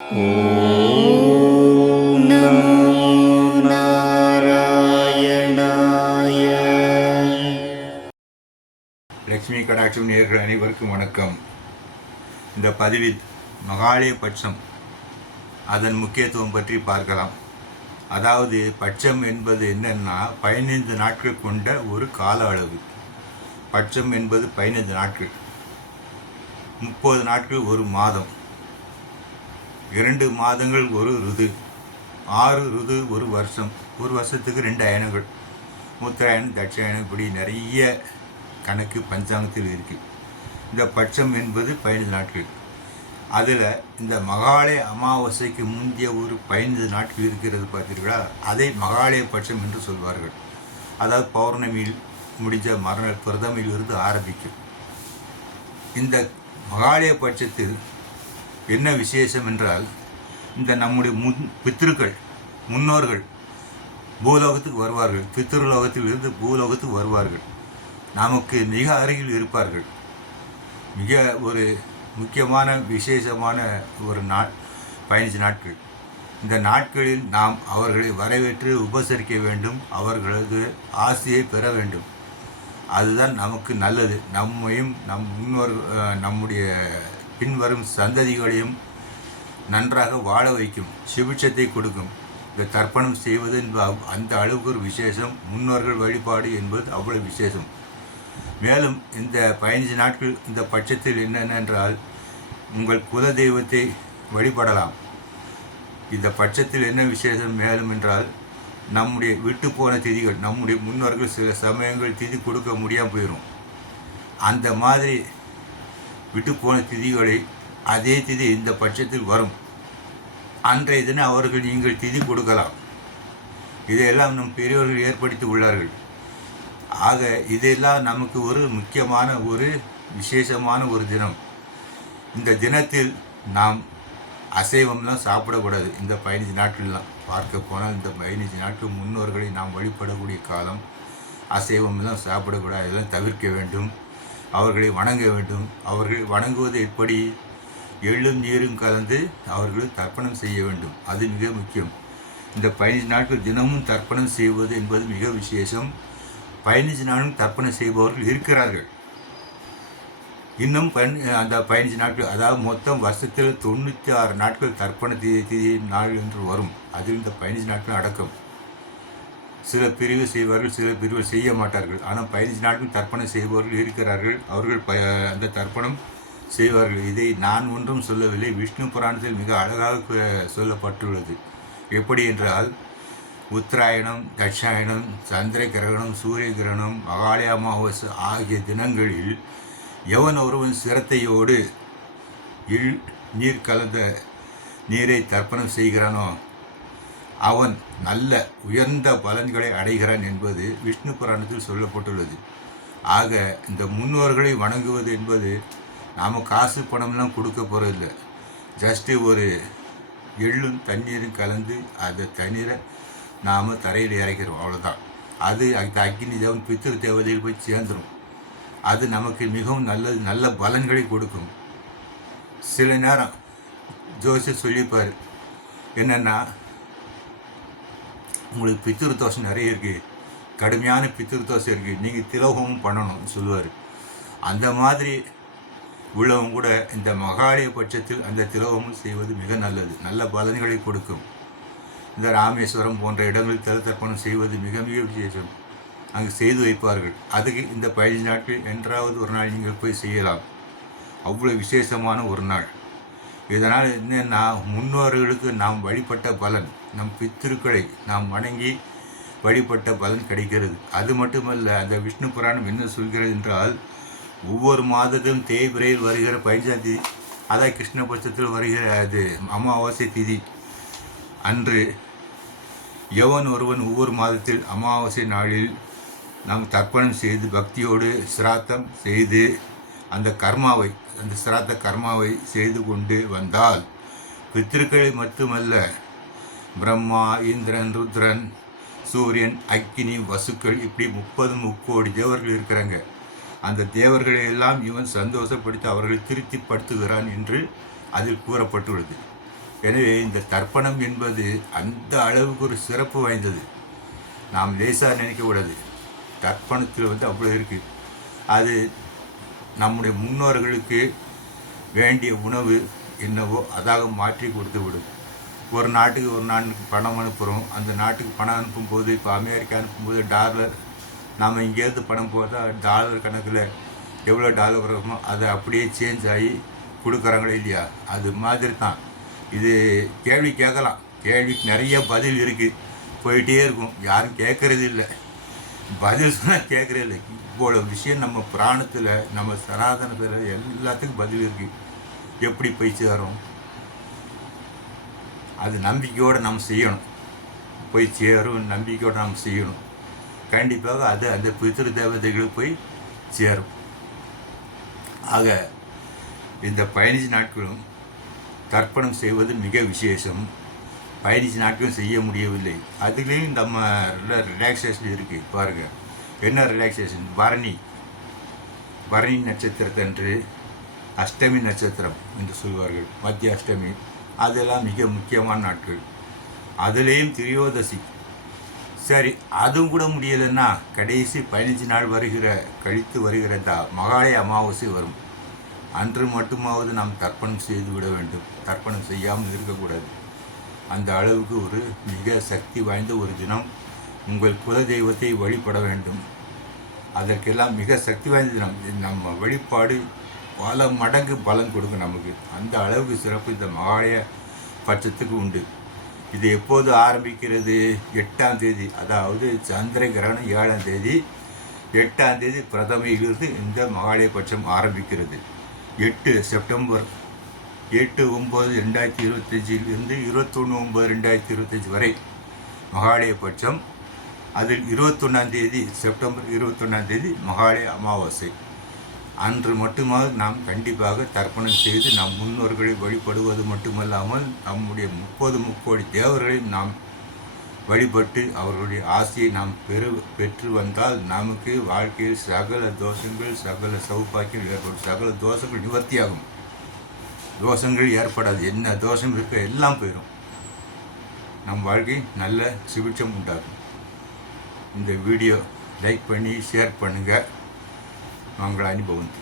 ஓம் நாராயணாய லட்சுமி கடாட்சம் நேர்கள் அனைவருக்கும் வணக்கம். இந்த பதிவில் மகாலய பட்சம் அதன் முக்கியத்துவம் பற்றி பார்க்கலாம். அதாவது பட்சம் என்பது என்னன்னா பதினைந்து நாட்கள் கொண்ட ஒரு கால அளவு. பட்சம் என்பது பதினைந்து நாட்கள். முப்பது நாட்கள் ஒரு மாதம். இரண்டு மாதங்கள் ஒரு ருது ஆறு ருது ஒரு வருஷம். ஒரு வருஷத்துக்கு ரெண்டு அயனங்கள். மூத்திராயணம் தட்சாயணம் இப்படி நிறைய கணக்கு பஞ்சாங்கத்தில் இருக்குது இந்த பட்சம் என்பது பதினைந்து நாட்கள். அதில் இந்த மகாலய அமாவாசைக்கு முந்தைய ஒரு பதினைந்து நாட்கள் இருக்கிறது பார்த்தீர்களா? அதை மகாலய பட்சம் என்று சொல்வார்கள். அதாவது பௌர்ணமியில் முடிஞ்ச மரண பிரதமையிலிருந்து ஆரம்பிக்கும். இந்த மகாலய பட்சத்தில் என்ன விசேஷம் என்றால் இந்த நம்முடைய முன் பித்திருக்கள் முன்னோர்கள் பூலோகத்துக்கு வருவார்கள். பித்திருலோகத்தில் இருந்து பூலோகத்துக்கு வருவார்கள். நமக்கு மிக அருகில் இருப்பார்கள். மிக ஒரு முக்கியமான விசேஷமான ஒரு நாள் பதினஞ்சு நாட்கள். இந்த நாட்களில் நாம் அவர்களை வரவேற்று உபசரிக்க வேண்டும். அவர்களது ஆசையை பெற வேண்டும். அதுதான் நமக்கு நல்லது. நம்மையும் நம் முன்னோர் நம்முடைய பின்வரும் சந்ததிகளையும் நன்றாக வாழ வைக்கும் சுபிட்சத்தை கொடுக்கும். இந்த தர்ப்பணம் செய்வது என்பது அந்த அளவுக்கு ஒரு விசேஷம். முன்னோர்கள் வழிபாடு என்பது அவ்வளவு விசேஷம். மேலும் இந்த பதினஞ்சு நாட்கள் இந்த பட்சத்தில் என்னென்னென்றால் உங்கள் குல தெய்வத்தை வழிபடலாம். இந்த பட்சத்தில் என்ன விசேஷம்? மேலும் என்றால் நம்முடைய விட்டு போன திதிகள் நம்முடைய முன்னோர்கள் சில சமயங்கள் திதி கொடுக்க முடியாமல் போயிடும் அந்த மாதிரி விட்டுப்போன திதிகளை அதே திதி இந்த பட்சத்தில் வரும். அன்றைய தினம் அவர்கள் நீங்கள் திதி கொடுக்கலாம். இதையெல்லாம் நம் பெரியவர்கள் ஏற்படுத்தி உள்ளார்கள். ஆக இதெல்லாம் நமக்கு ஒரு முக்கியமான ஒரு விசேஷமான ஒரு தினம். இந்த தினத்தில் நாம் அசைவம்லாம் சாப்பிடக்கூடாது. இந்த பதினஞ்சு நாட்கள்லாம் பார்க்க போனால் இந்த பதினஞ்சு நாட்கள் முன்னோர்களை நாம் வழிபடக்கூடிய காலம். அசைவம்லாம் சாப்பிடக்கூடாது. இதெல்லாம் தவிர்க்க வேண்டும். அவர்களை வணங்க வேண்டும். அவர்கள் வணங்குவது எப்படி? எள்ளும் நீரும் கலந்து அவர்கள் தர்ப்பணம் செய்ய வேண்டும். அது மிக முக்கியம். இந்த பதினைஞ்சு நாட்கள் தினமும் தர்ப்பணம் செய்வது என்பது மிக விசேஷம். பதினைஞ்சு நாளும் தர்ப்பணம் செய்பவர்கள் இருக்கிறார்கள். இன்னும் பன் அந்த பதினஞ்சு நாட்கள் அதாவது மொத்தம் வருஷத்தில் தொண்ணூற்றி ஆறு நாட்கள் தர்ப்பண திதி திதி நாள் என்று வரும். அதில் இந்த பதினஞ்சு நாட்கள் அடக்கம். சில பிரிவு செய்வார்கள் சில பிரிவு செய்ய மாட்டார்கள். ஆனால் பதினஞ்சு நாட்கள் தர்ப்பணம் செய்பவர்கள் இருக்கிறார்கள். அவர்கள் ப அந்த தர்ப்பணம் செய்வார்கள். இதை நான் ஒன்றும் சொல்லவில்லை. விஷ்ணு புராணத்தில் மிக அழகாக சொல்லப்பட்டுள்ளது. எப்படி என்றால் உத்தராயணம் தட்சாயணம் சந்திர கிரகணம் சூரிய கிரகணம் மகாலய அமாவாசை ஆகிய தினங்களில் எவன் ஒருவன் சிரத்தையோடு இல் நீர் கலந்த நீரை தர்ப்பணம் செய்கிறானோ அவன் நல்ல உயர்ந்த பலன்களை அடைகிறான் என்பது விஷ்ணு புராணத்தில் சொல்லப்பட்டுள்ளது. ஆக இந்த முன்னோர்களை வணங்குவது என்பது நாம் காசு பணம்லாம் கொடுக்க போகிறதில்ல ஜஸ்ட்டு ஒரு எள்ளும் தண்ணீரும் கலந்து அந்த தண்ணீரை நாம் தரையில் இறக்கிறோம் அவ்வளோதான் அது அந்த அக்னி தேவன் பித்திரு தேவதையில் போய் சேர்ந்துடும் அது நமக்கு மிகவும் நல்லது நல்ல பலன்களை கொடுக்கும். சில நேரம் ஜோசி சொல்லிப்பார் என்னென்னா உங்களுக்கு பித்திரு தோஷம் நிறைய இருக்குது கடுமையான பித்திரு தோஷம் இருக்குது நீங்கள் திலோகமும் பண்ணணும் சொல்லுவார். அந்த மாதிரி உள்ளவங்க கூட இந்த மகாலய பட்சத்தில் அந்த திலோகமும் செய்வது மிக நல்லது. நல்ல பலன்களை கொடுக்கும். இந்த ராமேஸ்வரம் போன்ற இடங்களில் திலத்தர்ப்பணம் செய்வது மிக மிக விசேஷம். அங்கு செய்து வைப்பார்கள். அதுக்கு இந்த பதினஞ்சு நாட்கள் என்றாவது ஒரு நாள் நீங்கள் போய் செய்யலாம். அவ்வளோ விசேஷமான ஒரு நாள். இதனால் என்னன்னா முன்னோர்களுக்கு நாம் வழிபட்ட பலன் நம் பித்திருக்களை நாம் வணங்கி வழிபட்ட பலன் கிடைக்கிறது. அது மட்டுமல்ல அந்த விஷ்ணு புராணம் என்ன சொல்கிறது என்றால் ஒவ்வொரு மாதத்திலும் தேய்பிரையில் வருகிற பஞ்சாந்தி அதான் கிருஷ்ணபட்சத்தில் வருகிற அது அமாவாசை திதி அன்று எவன் ஒருவன் ஒவ்வொரு மாதத்தில் அமாவாசை நாளில் நாம் தர்ப்பணம் செய்து பக்தியோடு சிராத்தம் செய்து அந்த கர்மாவை அந்த சிராத்த கர்மாவை செய்து கொண்டு வந்தால் பித்திருக்களை மட்டுமல்ல பிரம்மா இந்திரன் ருத்ரன் சூரியன் அக்கினி வசுக்கள் இப்படி முப்பது முக்கோடி தேவர்கள் இருக்கிறாங்க. அந்த தேவர்களை எல்லாம் இவன் சந்தோஷப்படுத்தி அவர்களை திருப்திப்படுத்துகிறான் என்று அதில் கூறப்பட்டுள்ளது. எனவே இந்த தர்ப்பணம் என்பது அந்த அளவுக்கு ஒரு சிறப்பு வாய்ந்தது. நாம் லேசாக நினைக்கக்கூடாது. தர்ப்பணத்தில் வந்து அவ்வளோ இருக்குது அது நம்முடைய முன்னோர்களுக்கு வேண்டிய உணவு என்னவோ அதாக மாற்றி கொடுத்து விடும். ஒரு நாட்டுக்கு ஒரு நாட்டுக்கு பணம் அனுப்புகிறோம் அந்த நாட்டுக்கு பணம் அனுப்பும்போது இப்போ அமெரிக்கா அனுப்பும்போது டாலர் நாம் இங்கேருந்து பணம் போதா டாலர் கணக்கில் எவ்வளோ டாலர் வருமோ அதை அப்படியே சேஞ்ச் ஆகி கொடுக்குறாங்களே இல்லையா? அது மாதிரி தான் இது கேள்வி கேட்கலாம். கேள்விக்கு நிறைய பதில் இருக்குது போயிட்டே இருக்கும். யாரும் கேட்கறது இல்லை. பதில் சொன்னால் கேட்குறே இல்லை. இவ்வளோ விஷயம் நம்ம புராணத்தில் நம்ம சனாதனத்தில் எல்லாத்துக்கும் பதில் இருக்குது எப்படி போய் சேரும்? அது நம்பிக்கையோடு நம்ம செய்யணும். போய் சேரும் நம்பிக்கையோடு நம்ம செய்யணும். கண்டிப்பாக அது அந்த பித்திரு தேவதைகளுக்கு போய் சேரும். ஆக இந்த பதினஞ்சு நாட்களும் தர்ப்பணம் செய்வது மிக விசேஷம். பதினஞ்சு நாட்களும் செய்ய முடியவில்லை. அதுலேயும் நம்ம ரிலாக்ஸேஷன் இருக்குது பாருங்கள் என்ன ரிலாக்ஸேஷன் பரணி. பரணி நட்சத்திரத்தன்று அஷ்டமி நட்சத்திரம் என்று சொல்வார்கள். மத்திய அஷ்டமி. அதெல்லாம் மிக முக்கியமான நாட்கள். அதுலேயும் திரியோதசி. சரி அதுவும் கூட முடியலைன்னா கடைசி பதினஞ்சு நாள் வருகிற கழித்து வருகிற இந்த மகாலய அமாவாசை வரும். அன்று மட்டுமாவது நாம் தர்ப்பணம் செய்து விட வேண்டும். தர்ப்பணம் செய்யாமல் இருக்கக்கூடாது. அந்த அளவுக்கு ஒரு மிக சக்தி வாய்ந்த ஒரு தினம் உங்கள் குல தெய்வத்தை வழிபட வேண்டும். அதற்கெல்லாம் மிக சக்தி வாய்ந்த தினம். இது நம்ம வழிபாடு பல மடங்கு பலன் கொடுக்கும் நமக்கு. அந்த அளவுக்கு சிறப்பு இந்த மகாலய பட்சத்துக்கு உண்டு. இது எப்போது ஆரம்பிக்கிறது? எட்டாம் தேதி. அதாவது சந்திர கிரகணம் ஏழாம் தேதி. எட்டாம் தேதி பிரதமையிலிருந்து இந்த மகாலய பட்சம் ஆரம்பிக்கிறது. எட்டு செப்டம்பர் எட்டு ஒம்பது ரெண்டாயிரத்தி இருபத்தஞ்சிலிருந்து இருபத்தொன்று ஒம்பது ரெண்டாயிரத்தி இருபத்தஞ்சி வரை மகாலய பட்சம். அதில் இருபத்தொன்னாம் தேதி செப்டம்பர் இருபத்தொன்னாம் தேதி மகாலய அமாவாசை. அன்று மட்டுமாவது நாம் கண்டிப்பாக தர்ப்பணம் செய்து நம் முன்னோர்களை வழிபடுவது மட்டுமல்லாமல் நம்முடைய முப்பது முக்கோடி தேவர்களையும் நாம் வழிபட்டு அவர்களுடைய ஆசையை நாம் பெரு பெற்று வந்தால் நமக்கு வாழ்க்கையில் சகல தோஷங்கள் சகல சௌபாக்கியம் ஏற்படும். சகல தோஷங்கள் நிவர்த்தியாகும். தோஷங்கள் ஏற்படாது. என்ன தோஷம் இருக்க எல்லாம் போயிடும் நம் வாழ்க்கை நல்ல சுபிட்சம் உண்டாகும். இந்த வீடியோ லைக் பண்ணி ஷேர் பண்ணுங்கள் அவங்கள அனுபவம்